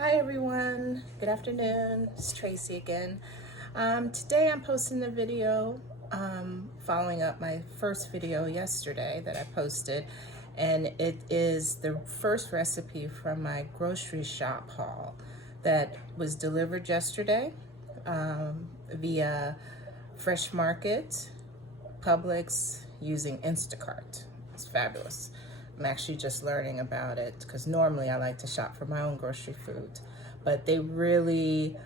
Hi everyone, good afternoon, it's Tracy again. Today I'm posting the video following up my first video yesterday that I posted, and it is the first recipe from my grocery shop haul that was delivered yesterday via Fresh Market, Publix, using Instacart. It's fabulous. I'm actually just learning about it because normally I like to shop for my own grocery food, but they really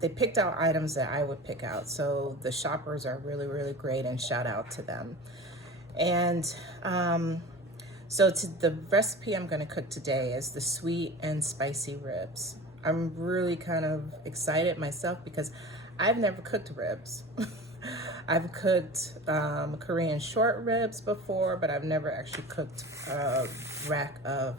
they picked out items that I would pick out. So the shoppers are really great, and shout out to them. And so the recipe I'm going to cook today is the sweet and spicy ribs. I'm really kind of excited myself because I've never cooked ribs. I've cooked Korean short ribs before, but I've never actually cooked a rack of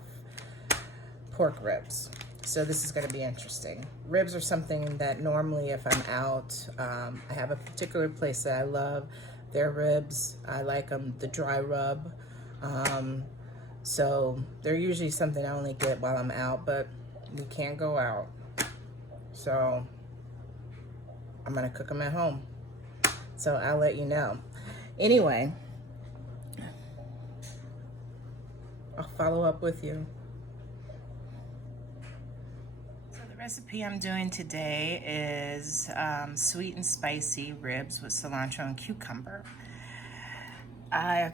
pork ribs. So this is going to be interesting. Ribs are something that normally if I'm out, I have a particular place that I love their ribs. I like them the dry rub. So they're usually something I only get while I'm out, but we can't go out. So I'm going to cook them at home. So I'll let you know. Anyway, I'll follow up with you. So the recipe I'm doing today is sweet and spicy ribs with cilantro and cucumber. I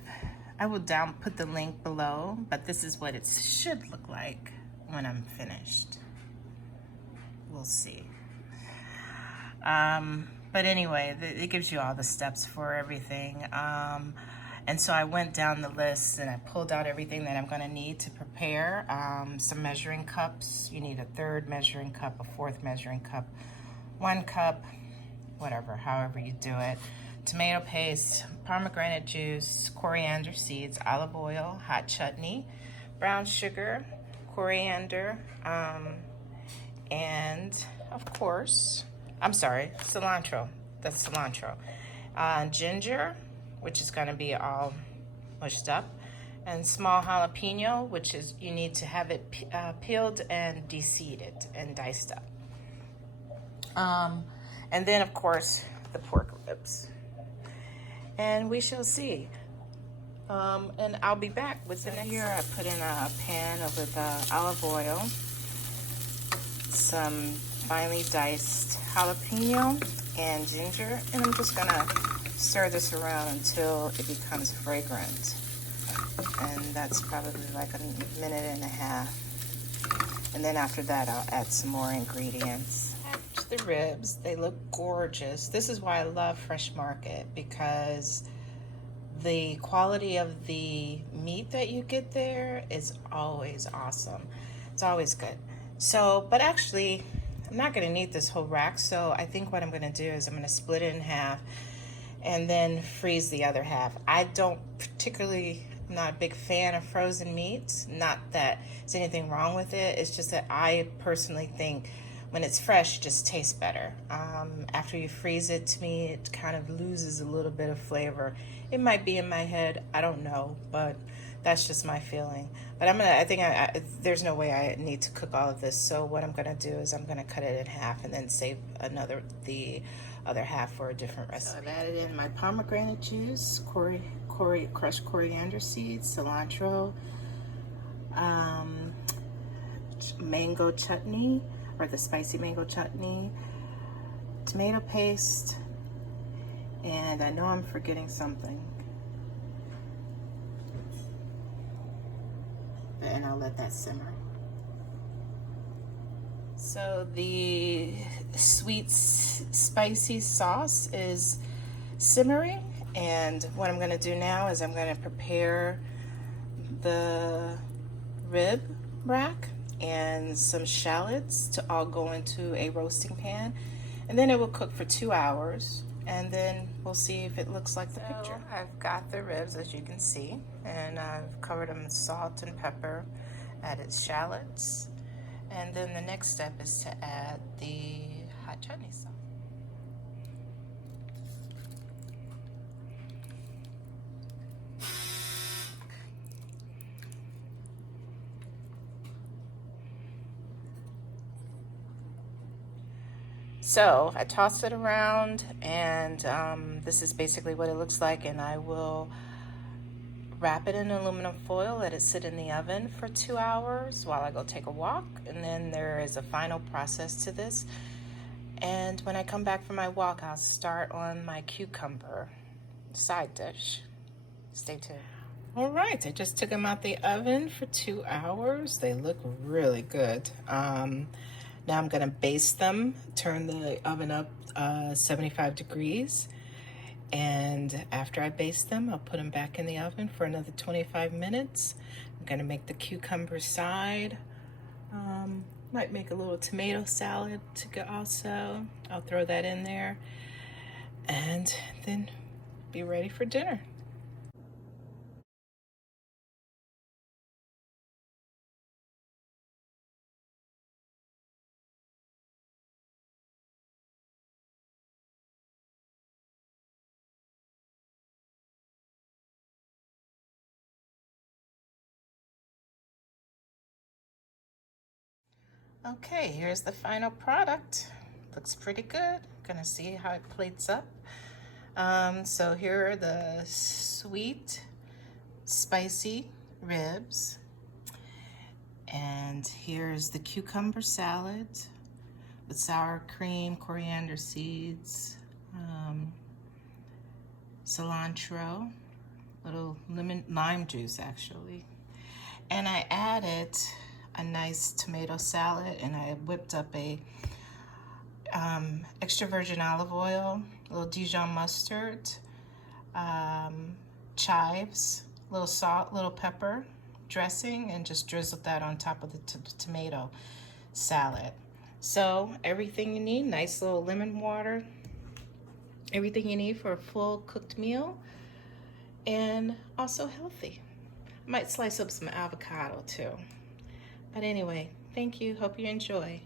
will put the link below, but this is what it should look like when I'm finished. We'll see. But anyway, it gives you all the steps for everything. And so I went down the list and I pulled out everything that I'm going to need to prepare. Some measuring cups. You need a third measuring cup, a fourth measuring cup, 1 cup, whatever, however you do it. Tomato paste, pomegranate juice, coriander seeds, olive oil, hot chutney, brown sugar, coriander, and of course, cilantro. That's cilantro. Ginger, which is going to be all mushed up, and small jalapeno, which is you need to have it peeled and de-seeded and diced up. And then, of course, the pork ribs. And we shall see. And I'll be back with the next. Here I put in a pan with olive oil, some finely diced jalapeno and ginger, and I'm just gonna stir this around until it becomes fragrant. And that's probably like a minute and a half. And then after that, I'll add some more ingredients. After the ribs, they look gorgeous. This is why I love Fresh Market, because the quality of the meat that you get there is always awesome. It's always good. So, but actually, I'm not going to need this whole rack, so I think what I'm going to do is I'm going to split it in half and then freeze the other half. I don't particularly, I'm not a big fan of frozen meats. Not that there's anything wrong with it. It's just that I personally think when it's fresh, it just tastes better. After you freeze it, to me, it kind of loses a little bit of flavor. It might be in my head, I don't know, but that's just my feeling. But I think there's no way I need to cook all of this. So what I'm gonna do is I'm gonna cut it in half and then save the other half for a different recipe. So I've added in my pomegranate juice, crushed coriander seeds, cilantro, mango chutney, or the spicy mango chutney, tomato paste, and I know I'm forgetting something. And I'll let that simmer. So the sweet spicy sauce is simmering, and what I'm going to do now is I'm going to prepare the rib rack and some shallots to all go into a roasting pan, and then it will cook for 2 hours, and then we'll see if it looks like the picture. I've got the ribs, as you can see, and I've covered them with salt and pepper, added shallots, and then the next step is to add the hot chutney sauce. So I tossed it around, and this is basically what it looks like, and I will wrap it in aluminum foil, let it sit in the oven for 2 hours while I go take a walk, and then there is a final process to this. And when I come back from my walk, I'll start on my cucumber side dish. Stay tuned. All right, I just took them out the oven for 2 hours. They look really good. Now I'm gonna baste them, turn the oven up 75 degrees. And after I baste them, I'll put them back in the oven for another 25 minutes. I'm gonna make the cucumber side. Might make a little tomato salad to go also. I'll throw that in there and then be ready for dinner. Okay, here's the final product. Looks pretty good. Gonna see how it plates up. So here are the sweet, spicy ribs. And here's the cucumber salad with sour cream, coriander seeds, cilantro, little lime juice actually. And I added a nice tomato salad, and I whipped up a extra virgin olive oil, a little Dijon mustard, chives, a little salt, little pepper, dressing, and just drizzled that on top of the tomato salad. So everything you need, nice little lemon water, everything you need for a full cooked meal, and also healthy. I might slice up some avocado too. But anyway, thank you. Hope you enjoy.